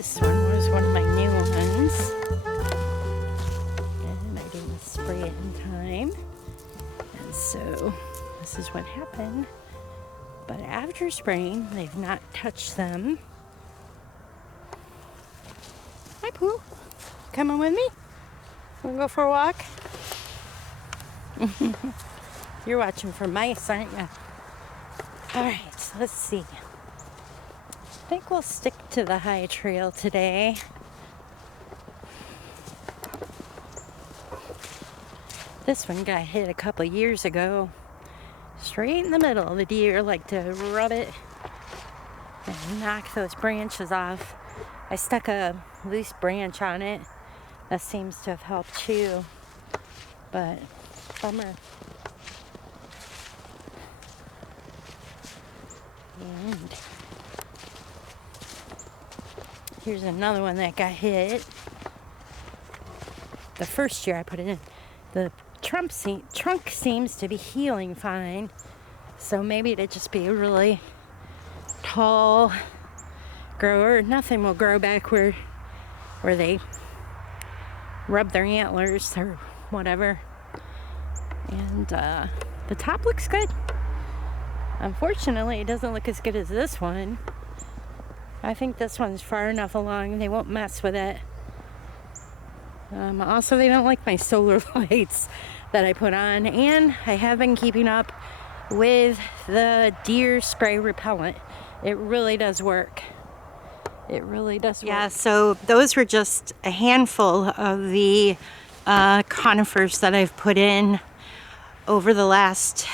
This one was one of my new ones, and I didn't spray it in time, and so this is what happened. But after spraying, they've not touched them. Hi, Pooh. Coming with me? Wanna go for a walk? You're watching for mice, aren't you? Alright, so let's see. I think we'll stick to the high trail today. This one got hit a couple years ago. Straight in the middle. The deer like to rub it and knock those branches off. I stuck a loose branch on it. That seems to have helped too. But bummer. And here's another one that got hit. The first year I put it in, the trunk seems to be healing fine. So maybe it'd just be a really tall grower. Nothing will grow back where they rub their antlers or whatever. And the top looks good. Unfortunately, it doesn't look as good as this one. I think this one's far enough along, they won't mess with it. Also, they don't like my solar lights that I put on, and I have been keeping up with the deer spray repellent. It really does work. It really does work. Yeah, so those were just a handful of the conifers that I've put in over the last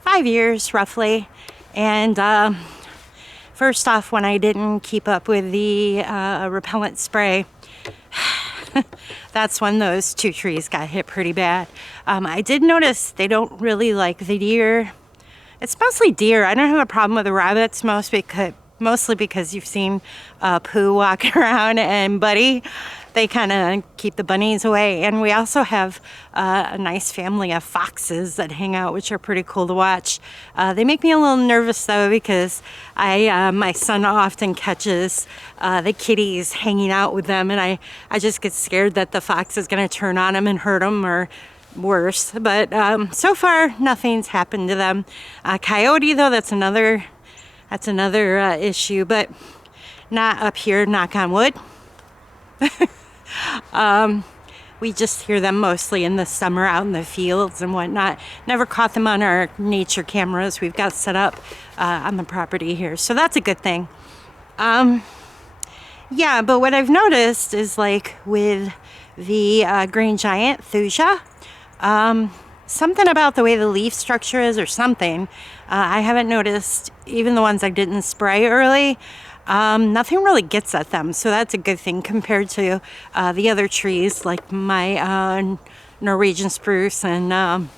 5 years, roughly. And first off, when I didn't keep up with the repellent spray, that's when those two trees got hit pretty bad. I did notice they don't really like the deer. It's mostly deer. I don't have a problem with the rabbits, mostly because you've seen Pooh walking around and Buddy. They kind of keep the bunnies away. And we also have a nice family of foxes that hang out, which are pretty cool to watch. They make me a little nervous, though, because my son often catches the kitties hanging out with them, and I just get scared that the fox is going to turn on them and hurt them or worse. But so far, nothing's happened to them. Coyote, though, that's another issue, but not up here, knock on wood. We just hear them mostly in the summer out in the fields and whatnot. Never caught them on our nature cameras we've got set up on the property here, so that's a good thing. Yeah, but what I've noticed is, like with the green giant thuja, something about the way the leaf structure is or something. I haven't noticed, even the ones I didn't spray early, nothing really gets at them. So that's a good thing compared to the other trees like my Norwegian spruce and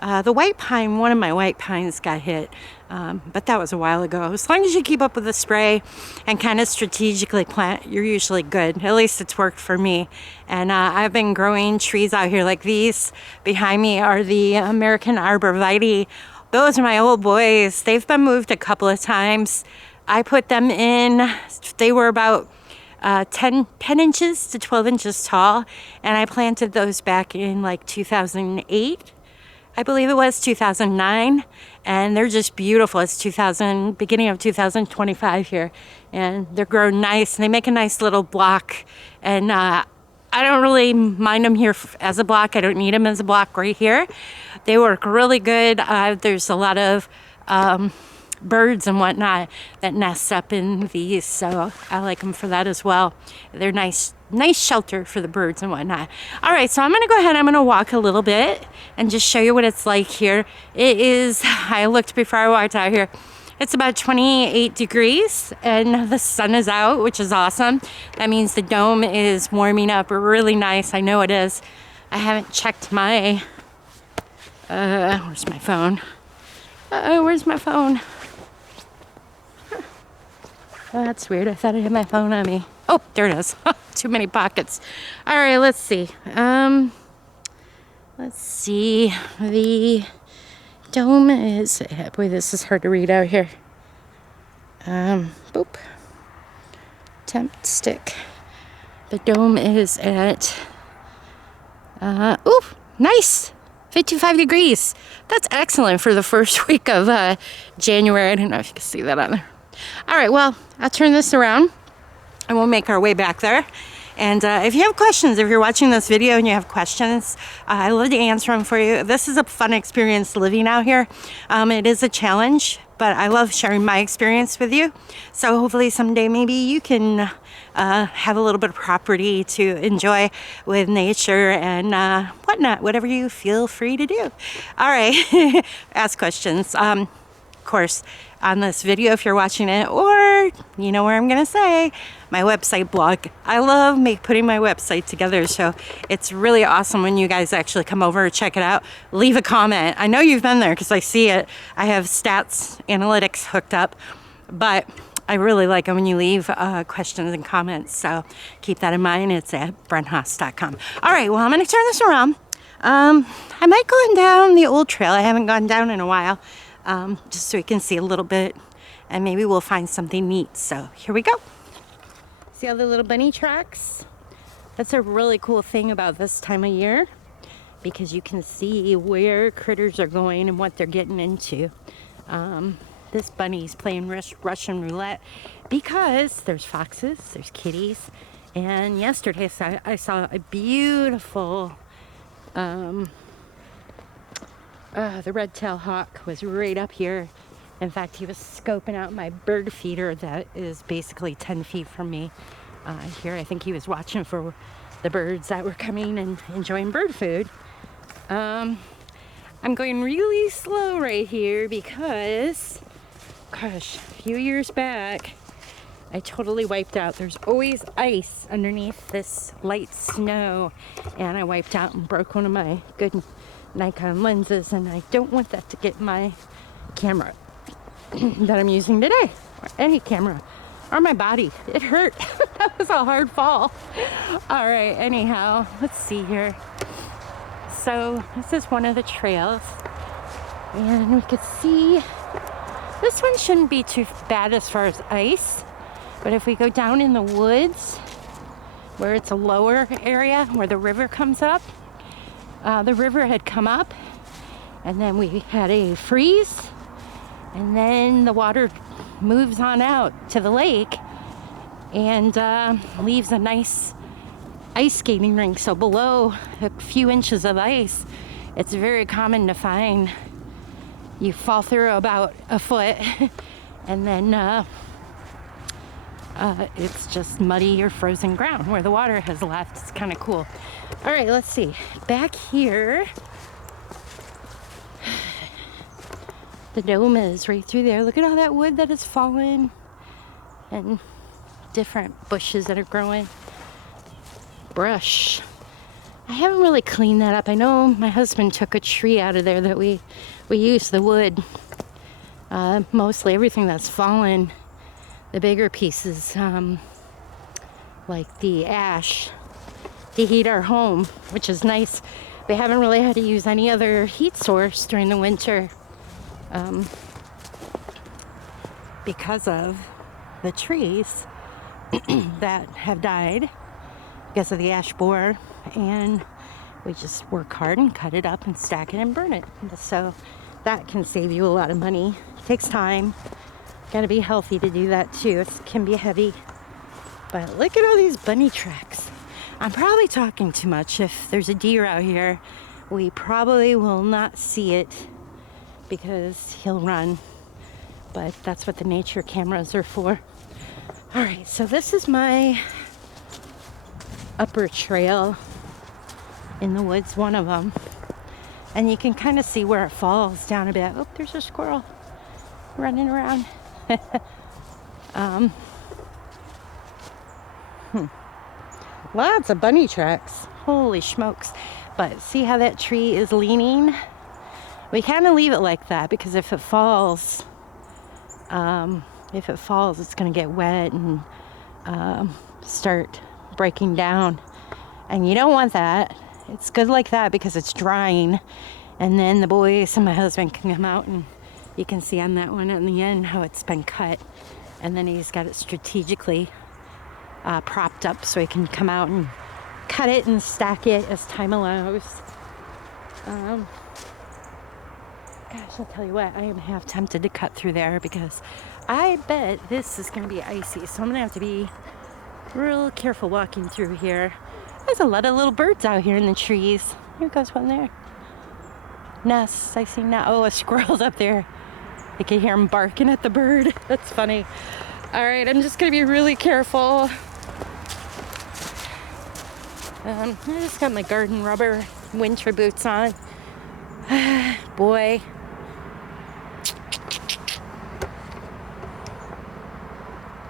the white pine. One of my white pines got hit, but that was a while ago. As long as you keep up with the spray and kind of strategically plant, you're usually good. At least it's worked for me. And I've been growing trees out here like these. Behind me are the American arborvitae. Those are my old boys. They've been moved a couple of times. I put them in, they were about 10 inches to 12 inches tall, and I planted those back in like 2008. I believe it was 2009, and they're just beautiful. It's beginning of 2025 here, and they're grown nice, and they make a nice little block, and I don't really mind them here as a block. I don't need them as a block right here. They work really good. There's a lot of birds and whatnot that nest up in these, so I like them for that as well. They're nice shelter for the birds and whatnot. All right, so I'm gonna go ahead, I'm gonna walk a little bit and just show you what it's like here. It is, I looked before I walked out here, it's about 28 degrees and the sun is out, which is awesome. That means the dome is warming up really nice. I know it is. I haven't checked my where's my phone? Where's my phone? Oh, that's weird. I thought I had my phone on me. Oh, there it is. Too many pockets. All right, let's see. Let's see. The dome is... Boy, this is hard to read out here. Boop. temp stick. The dome is at, ooh, nice, 55 degrees. That's excellent for the first week of January. I don't know if you can see that on there. All right, well, I'll turn this around and we'll make our way back there. And if you have questions, if you're watching this video and you have questions, I love to answer them for you. This is a fun experience living out here. It is a challenge, but I love sharing my experience with you. So hopefully someday maybe you can have a little bit of property to enjoy with nature and whatnot, whatever you feel free to do. All right, ask questions. Of course, on this video if you're watching it, or you know where I'm gonna say, my website blog. I love putting my website together, so it's really awesome when you guys actually come over, check it out, leave a comment. I know you've been there because I see it. I have stats analytics hooked up, but I really like it when you leave questions and comments, so keep that in mind. It's at brenthaas.com. All right, well, I'm gonna turn this around. I might go down the old trail. I haven't gone down in a while. Just so you can see a little bit, and maybe we'll find something neat. So here we go. See all the little bunny tracks? That's a really cool thing about this time of year, because you can see where critters are going and what they're getting into. This bunny's playing Russian roulette because there's foxes, there's kitties, and yesterday I saw a beautiful the red-tailed hawk was right up here. In fact, he was scoping out my bird feeder that is basically 10 feet from me. Here, I think he was watching for the birds that were coming and enjoying bird food. I'm going really slow right here because, gosh, a few years back, I totally wiped out. There's always ice underneath this light snow, and I wiped out and broke one of my good Nikon lenses, and I don't want that to get my camera that I'm using today, or any camera, or my body. It hurt. That was a hard fall. All right, anyhow, let's see here. So this is one of the trails, and we could see this one shouldn't be too bad as far as ice, but if we go down in the woods where it's a lower area where the river comes up, the river had come up, and then we had a freeze, and then the water moves on out to the lake and leaves a nice ice skating rink. So below a few inches of ice, it's very common to find you fall through about a foot and then it's just muddy or frozen ground where the water has left. It's kind of cool. All right, let's see. Back here, the dome is right through there. Look at all that wood that has fallen and different bushes that are growing. Brush. I haven't really cleaned that up. I know my husband took a tree out of there that we used the wood. Mostly everything that's fallen, the bigger pieces, like the ash, to heat our home, which is nice. We haven't really had to use any other heat source during the winter because of the trees that have died because of the ash borer, and we just work hard and cut it up and stack it and burn it. So that can save you a lot of money. It takes time. Got to be healthy to do that too. It can be heavy. But look at all these bunny tracks. I'm probably talking too much. If there's a deer out here, we probably will not see it because he'll run. But that's what the nature cameras are for. All right, so this is my upper trail in the woods, one of them. And you can kind of see where it falls down a bit. Oh, there's a squirrel running around. Lots of bunny tracks. Holy smokes. But see how that tree is leaning? We kind of leave it like that because if it falls, it's going to get wet and start breaking down. And you don't want that. It's good like that because it's drying. And then the boys and my husband can come out, and you can see on that one at the end how it's been cut. And then he's got it strategically propped up so I can come out and cut it and stack it as time allows. Gosh, I'll tell you what, I am half tempted to cut through there because I bet this is going to be icy. So I'm going to have to be real careful walking through here. There's a lot of little birds out here in the trees. Here goes one there. Nests, I see now. Oh, a squirrel's up there. I can hear him barking at the bird. That's funny. All right, I'm just going to be really careful. I just got my garden rubber winter boots on. Boy.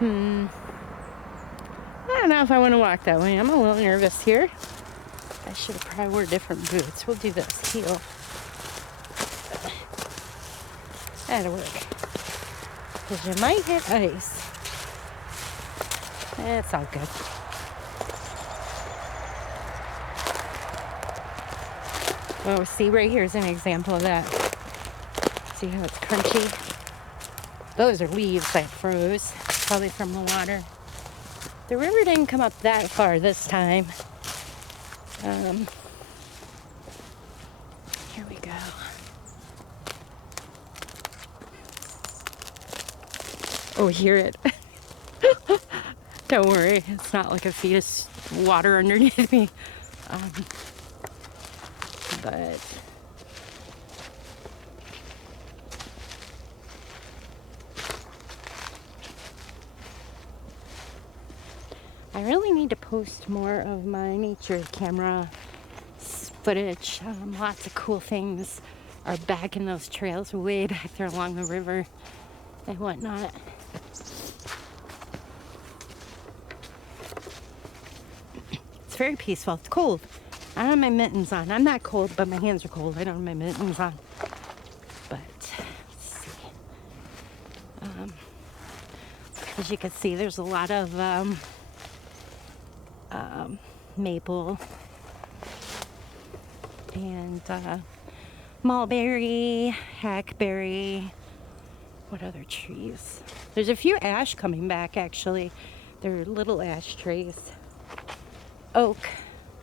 I don't know if I want to walk that way. I'm a little nervous here. I should have probably wore different boots. We'll do this heel. That'll work. Because you might hit ice. It's all good. Oh, see, right here is an example of that. See how it's crunchy? Those are leaves that froze, probably from the water. The river didn't come up that far this time. Here we go. Oh, hear it. Don't worry, it's not like a feet of water underneath me. But I really need to post more of my nature camera footage. Lots of cool things are back in those trails way back there along the river and whatnot. It's very peaceful. It's cold. I don't have my mittens on. I'm not cold, but my hands are cold. I don't have my mittens on. But, let's see. As you can see, there's a lot of maple and mulberry, hackberry. What other trees? There's a few ash coming back, actually. They're little ash trees. Oak,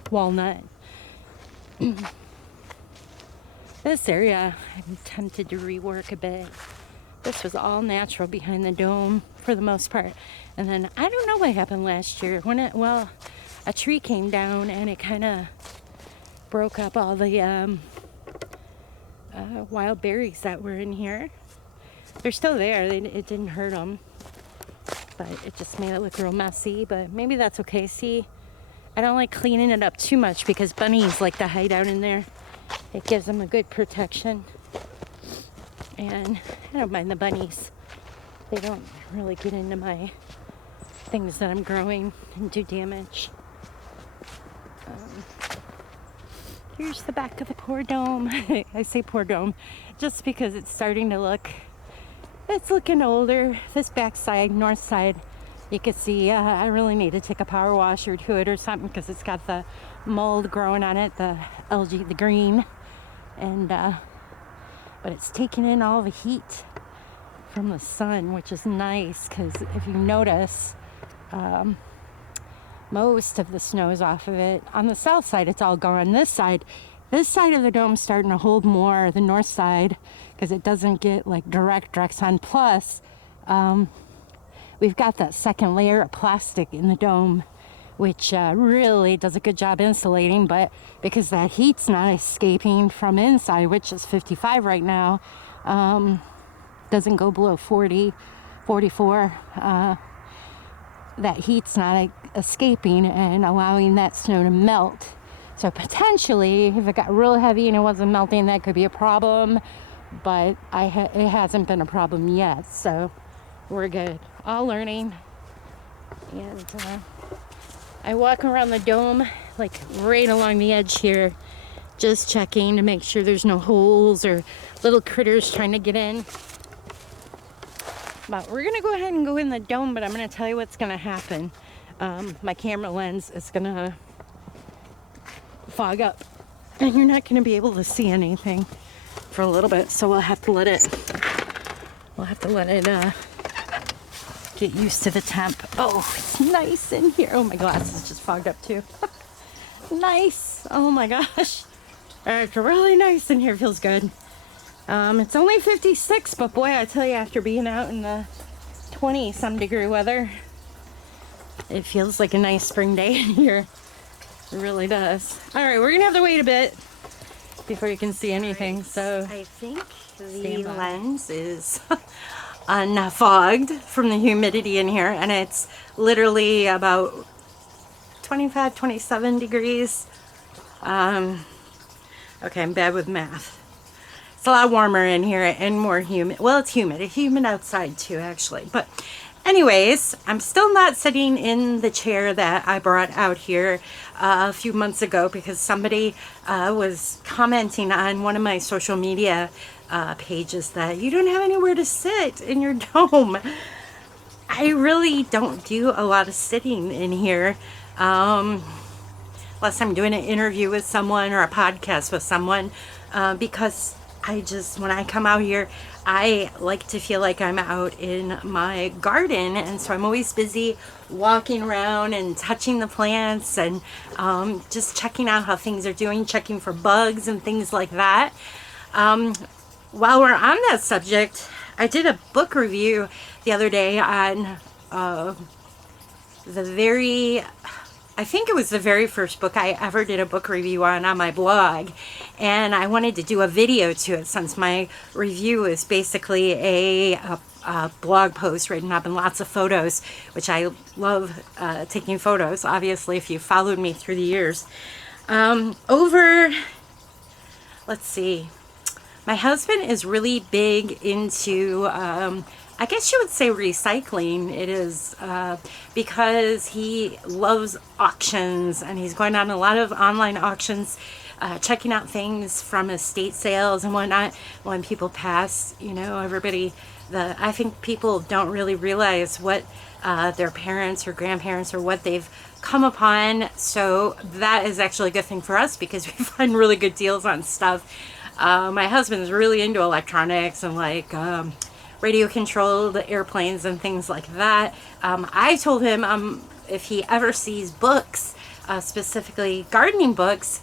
walnut. This area I'm tempted to rework a bit. This was all natural behind the dome for the most part. And then I don't know what happened last year. A tree came down and it kind of broke up all the wild berries that were in here. They're still there. It didn't hurt them. But it just made it look real messy. But maybe that's okay. See, I don't like cleaning it up too much because bunnies like to hide out in there. It gives them a good protection. And I don't mind the bunnies. They don't really get into my things that I'm growing and do damage. Here's the back of the poor dome. I say poor dome just because it's starting to look, it's looking older. This back side, north side, you can see I really need to take a power washer to it or something because it's got the mold growing on it, the algae, the green. And but it's taking in all the heat from the sun, which is nice because if you notice, most of the snow is off of it. On the south side, it's all gone. This side of the dome is starting to hold more, the north side, because it doesn't get like direct sun. Plus, we've got that second layer of plastic in the dome, which really does a good job insulating, but because that heat's not escaping from inside, which is 55 right now, doesn't go below 40, 44, that heat's not escaping and allowing that snow to melt. So potentially, if it got real heavy and it wasn't melting, that could be a problem, but it hasn't been a problem yet, so we're good. All learning. And I walk around the dome, like right along the edge here, just checking to make sure there's no holes or little critters trying to get in. But we're going to go ahead and go in the dome, but I'm going to tell you what's going to happen. My camera lens is going to fog up, and you're not going to be able to see anything for a little bit, so we'll have to let it get used to the temp. Oh, it's nice in here. Oh, my glasses just fogged up too. Nice. Oh my gosh. It's really nice in here. Feels good. It's only 56, but boy, I tell you, after being out in the 20-some degree weather, it feels like a nice spring day in here. It really does. All right, we're gonna have to wait a bit before you can see anything. So I think the lens is unfogged from the humidity in here, and it's literally about 25, 27 degrees. Okay, I'm bad with math. It's a lot warmer in here and more humid. Well, it's humid. It's humid outside too, actually. But anyways, I'm still not sitting in the chair that I brought out here a few months ago because somebody was commenting on one of my social media pages that you don't have anywhere to sit in your dome. I really don't do a lot of sitting in here. Unless I'm doing an interview with someone or a podcast with someone, because when I come out here, I like to feel like I'm out in my garden, and so I'm always busy walking around and touching the plants and just checking out how things are doing, checking for bugs and things like that. While we're on that subject, I did a book review the other day on I think it was the very first book I ever did a book review on my blog, and I wanted to do a video to it since my review is basically a blog post written up in lots of photos, which I love taking photos, obviously, if you followed me through the years. Let's see, my husband is really big into I guess you would say recycling. It is because he loves auctions, and he's going on a lot of online auctions, checking out things from estate sales and whatnot. When people pass, I think people don't really realize what their parents or grandparents or what they've come upon. So that is actually a good thing for us because we find really good deals on stuff. My husband's really into electronics and radio controlled airplanes and things like that. I told him if he ever sees books, specifically gardening books,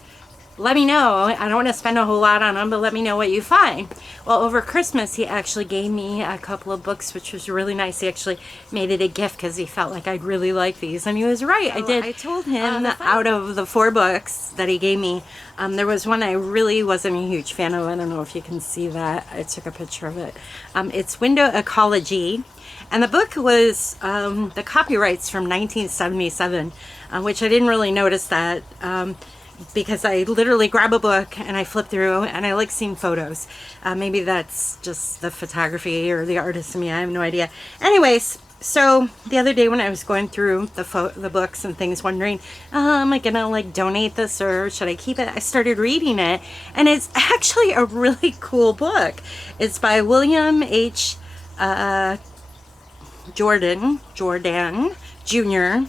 let me know. I don't want to spend a whole lot on them, but let me know what you find. Well, over Christmas, he actually gave me a couple of books, which was really nice. He actually made it a gift because he felt like I'd really like these. And he was right. I did. I told him out of the 4 books that he gave me, there was one I really wasn't a huge fan of. I don't know if you can see that. I took a picture of it. It's Ecology. And the book was, the copyright's from 1977, which I didn't really notice that. Because I literally grab a book and I flip through and I like seeing photos. Maybe that's just the photography or the artist in me. I have no idea. Anyways, so the other day when I was going through the books and things, wondering, am I gonna donate this or should I keep it? I started reading it, and it's actually a really cool book. It's by William H. Jordan Jr.,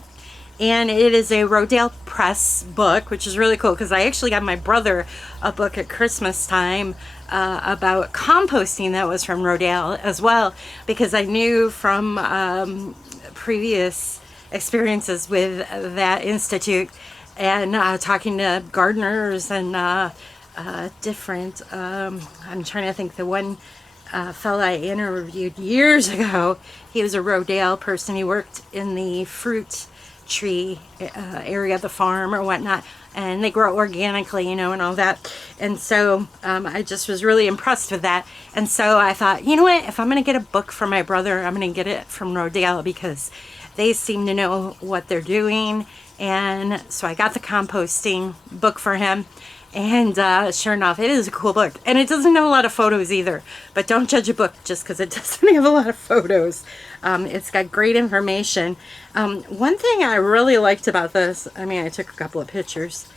and it is a Rodale Press book, which is really cool because I actually got my brother a book at Christmas time about composting that was from Rodale as well, because I knew from previous experiences with that institute and talking to gardeners and different, I'm trying to think, the one fella I interviewed years ago, he was a Rodale person. He worked in the fruit tree area of the farm or whatnot, and they grow organically, and all that. And so I just was really impressed with that. And so I thought, you know what, if I'm going to get a book from my brother, I'm going to get it from Rodale because they seem to know what they're doing. And so I got the composting book for him. And sure enough, it is a cool book. And it doesn't have a lot of photos either. But don't judge a book just because it doesn't have a lot of photos. It's got great information. One thing I really liked about this, I took a couple of pictures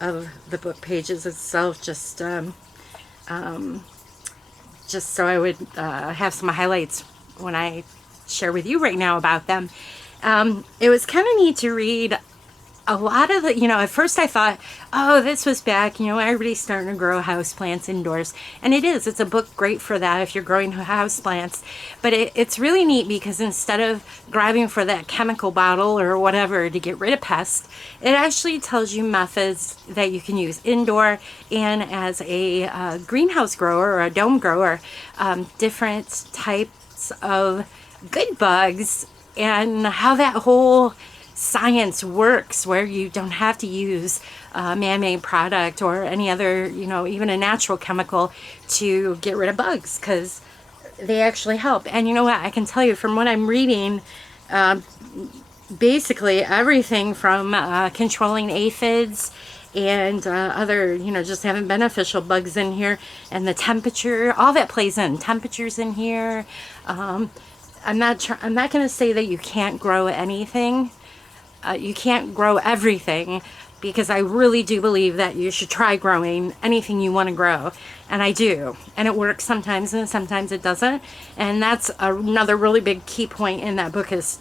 of the book pages itself just so I would have some highlights when I share with you right now about them. It was kind of neat to read a lot of the, at first I thought, oh, this was back, everybody's starting to grow houseplants indoors. And it is. It's a book great for that if you're growing houseplants. But it's really neat because instead of grabbing for that chemical bottle or whatever to get rid of pests, it actually tells you methods that you can use indoor and as a greenhouse grower or a dome grower, different types of good bugs and how that whole science works, where you don't have to use a man-made product or any other, even a natural chemical to get rid of bugs, because they actually help. And you know what, I can tell you from what I'm reading, basically everything from controlling aphids and other, just having beneficial bugs in here, and the temperature, all that plays in. Temperatures in here. I'm not going to say that you can't grow anything. You can't grow everything, because I really do believe that you should try growing anything you want to grow. And I do. And it works sometimes and sometimes it doesn't. And that's another really big key point in that book, is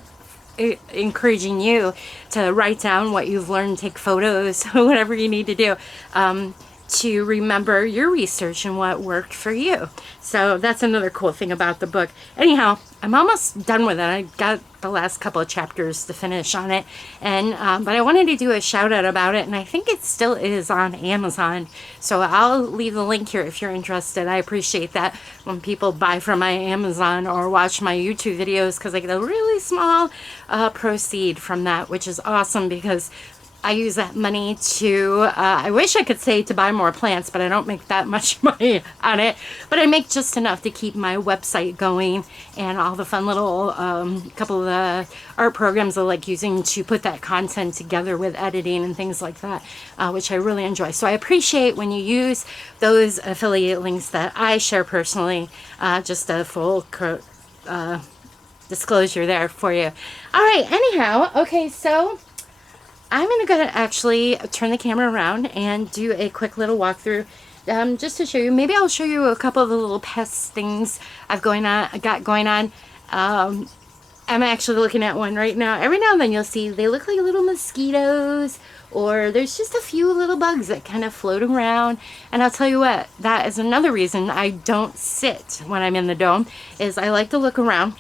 encouraging you to write down what you've learned, take photos, whatever you need to do, to remember your research and what worked for you. So that's another cool thing about the book. Anyhow, I'm almost done with it. I got the last couple of chapters to finish on it, and but I wanted to do a shout out about it, and I think it still is on Amazon, so I'll leave the link here if you're interested. I appreciate that when people buy from my Amazon or watch my YouTube videos, because I get a really small proceed from that, which is awesome, because I use that money to, I wish I could say to buy more plants, but I don't make that much money on it. But I make just enough to keep my website going and all the fun little, couple of the art programs I like using to put that content together with editing and things like that, which I really enjoy. So I appreciate when you use those affiliate links that I share personally, just a full disclosure there for you. All right, anyhow, okay, so I'm going to actually turn the camera around and do a quick little walkthrough, just to show you. Maybe I'll show you a couple of the little pest things got going on. I'm actually looking at one right now. Every now and then you'll see they look like little mosquitoes, or there's just a few little bugs that kind of float around. And I'll tell you what, that is another reason I don't sit when I'm in the dome, is I like to look around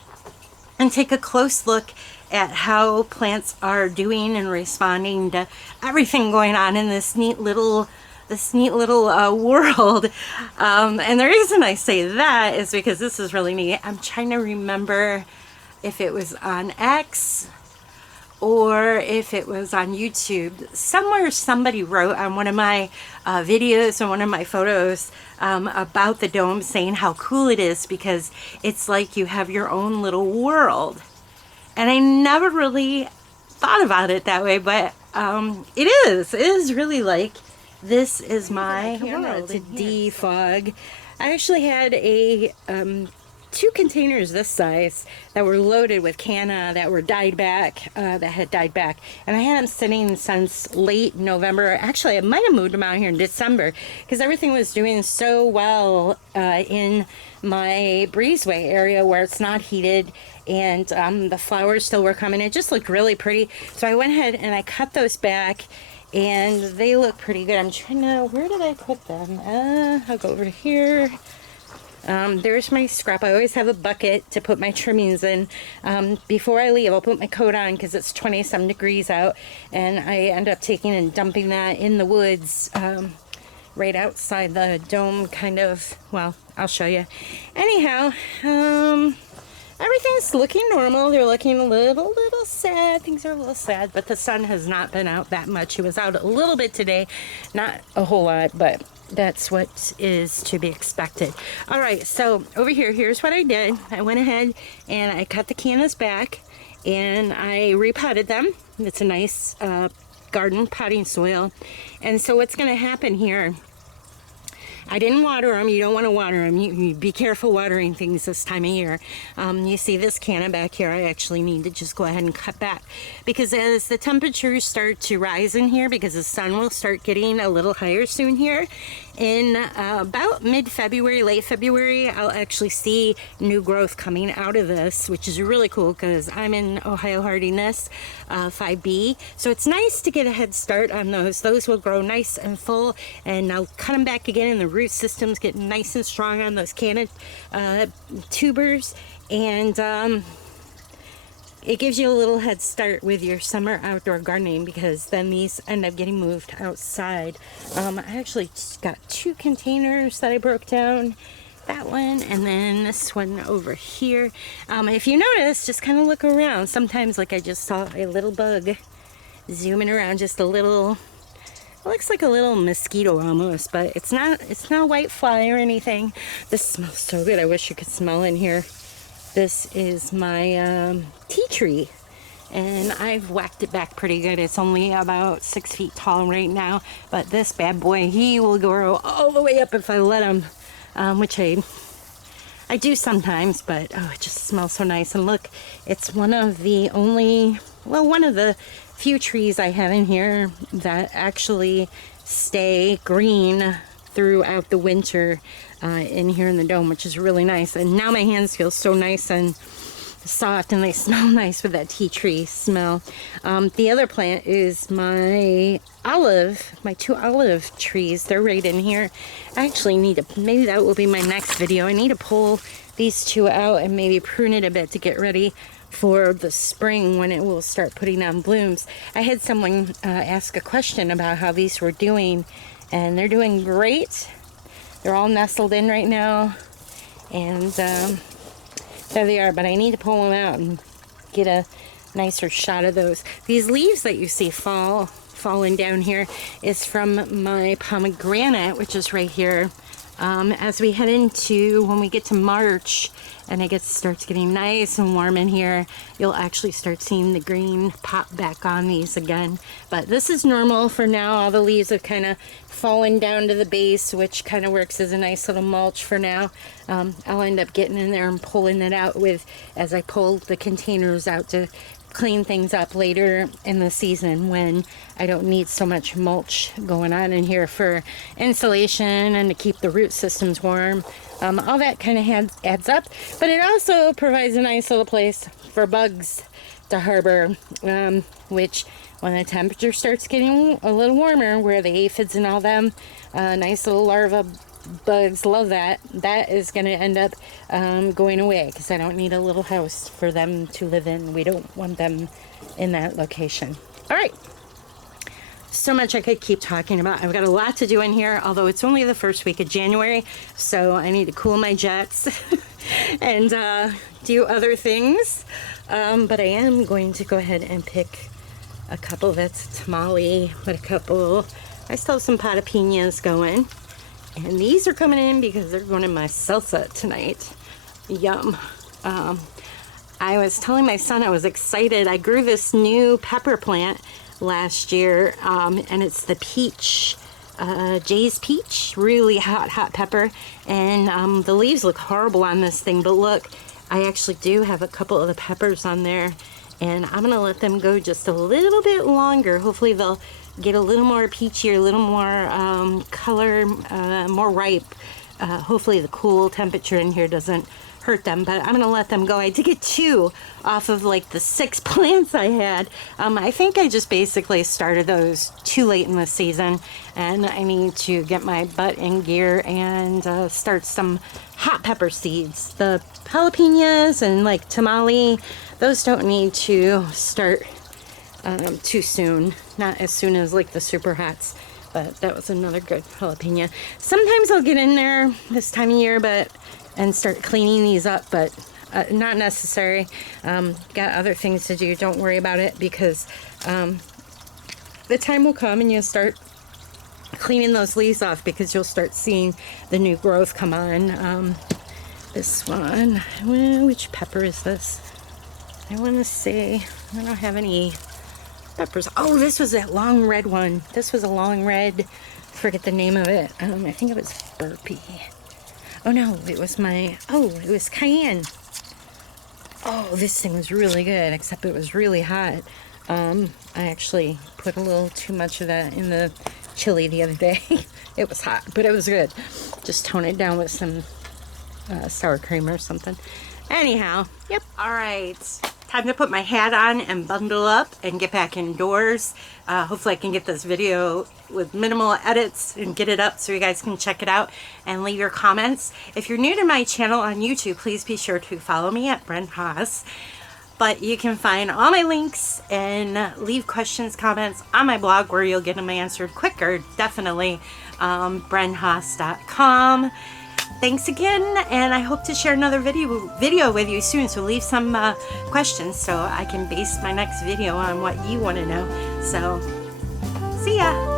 and take a close look at how plants are doing and responding to everything going on in this neat little world. And the reason I say that is because this is really neat. I'm trying to remember if it was on X or if it was on YouTube. Somewhere somebody wrote on one of my videos or one of my photos about the dome, saying how cool it is because it's like you have your own little world. And I never really thought about it that way, but it is really like, this is my world to defog. I actually had a 2 containers this size that were loaded with canna that were died back, and I had them sitting since late November. Actually, I might have moved them out here in December because everything was doing so well in my breezeway area where it's not heated, and the flowers still were coming. It just looked really pretty, so I went ahead and I cut those back, and they look pretty good. I'm trying to, where did I put them? I'll go over to here. There's my scrap. I always have a bucket to put my trimmings in. Before I leave, I'll put my coat on because it's 20-some degrees out, and I end up taking and dumping that in the woods right outside the dome, kind of. Well, I'll show you. Anyhow, everything's looking normal. They're looking a little sad. Things are a little sad, but the sun has not been out that much. It was out a little bit today, not a whole lot, but that's what is to be expected. All right, so over here, here's what I did. I went ahead and I cut the cannas back and I repotted them. It's a nice garden potting soil. And so what's going to happen here, I didn't water them. You don't want to water them. You be careful watering things this time of year. You see this canna back here, I actually need to just go ahead and cut back, because as the temperatures start to rise in here, because the sun will start getting a little higher soon here, in about mid-February, late February, I'll actually see new growth coming out of this, which is really cool because I'm in Ohio hardiness 5B, so it's nice to get a head start on those. Those will grow nice and full, and I'll cut them back again, and the root systems get nice and strong on those canna tubers, and it gives you a little head start with your summer outdoor gardening, because then these end up getting moved outside. I actually got 2 containers that I broke down. That one, and then this one over here. If you notice, just kind of look around. Sometimes, like I just saw a little bug zooming around, just a little, it looks like a little mosquito almost, but it's not a white fly or anything. This smells so good. I wish you could smell in here. This is my tea tree, and I've whacked it back pretty good. It's only about 6 feet tall right now, but this bad boy, he will grow all the way up if I let him, which I do sometimes, but oh, it just smells so nice. And look, it's one of the only, well, one of the few trees I have in here that actually stay green throughout the winter in here in the dome, which is really nice. And now my hands feel so nice and soft, and they smell nice with that tea tree smell. The other plant is my 2 olive trees. They're right in here. I actually need to, maybe that will be my next video. I need to pull these 2 out and maybe prune it a bit to get ready for the spring when it will start putting on blooms. I had someone ask a question about how these were doing, and they're doing great. They're all nestled in right now, and there they are, but I need to pull them out and get a nicer shot of those. These leaves that you see falling down here is from my pomegranate, which is right here. As we head into, when we get to March and it starts getting nice and warm in here, you'll actually start seeing the green pop back on these again. But this is normal for now. All the leaves have kind of fallen down to the base, which kind of works as a nice little mulch for now. I'll end up getting in there and pulling it out as I pull the containers out to clean things up later in the season when I don't need so much mulch going on in here for insulation and to keep the root systems warm. All that kind of adds up, but it also provides a nice little place for bugs to harbor, which when the temperature starts getting a little warmer, where the aphids and all them nice little larva bugs love that is going to end up going away, because I don't need a little house for them to live in. We don't want them in that location. All right, so much I could keep talking about. I've got a lot to do in here, although it's only the first week of January, so I need to cool my jets and do other things, but I am going to go ahead and pick a couple that's tamale, but I still have some patapinas going. And these are coming in because they're going in my salsa tonight. Yum. I was telling my son I was excited. I grew this new pepper plant last year, and it's the peach, Jay's peach, really hot pepper. And the leaves look horrible on this thing, but look, I actually do have a couple of the peppers on there, and I'm gonna let them go just a little bit longer. Hopefully they'll get a little more peachy, a little more color, more ripe. Hopefully the cool temperature in here doesn't hurt them, but I'm gonna let them go. I did get 2 off of like the 6 plants I had. I think I just basically started those too late in the season, and I need to get my butt in gear and start some hot pepper seeds. The jalapenos and like tamale, those don't need to start too soon, not as soon as like the super hots, but that was another good jalapeno. Sometimes I'll get in there this time of year and start cleaning these up, but not necessary. Got other things to do. Don't worry about it, because the time will come and you'll start cleaning those leaves off, because you'll start seeing the new growth come on. This one, which pepper is this? I want to say, I don't have any peppers. Oh, this was that long red one. This was a long red forget the name of it. I think it was Burpee. Oh no, it was it was Cayenne. Oh, this thing was really good, except it was really hot. I actually put a little too much of that in the chili the other day. It was hot, but it was good. Just tone it down with some sour cream or something. Anyhow, yep. All right, time to put my hat on and bundle up and get back indoors. Hopefully I can get this video with minimal edits and get it up so you guys can check it out and leave your comments. If you're new to my channel on YouTube, please be sure to follow me at Bren Haas. But you can find all my links and leave questions, comments on my blog where you'll get them answered quicker, definitely, brenhaas.com. Thanks again, and I hope to share another video with you soon, so leave some questions so I can base my next video on what you want to know. So, see ya!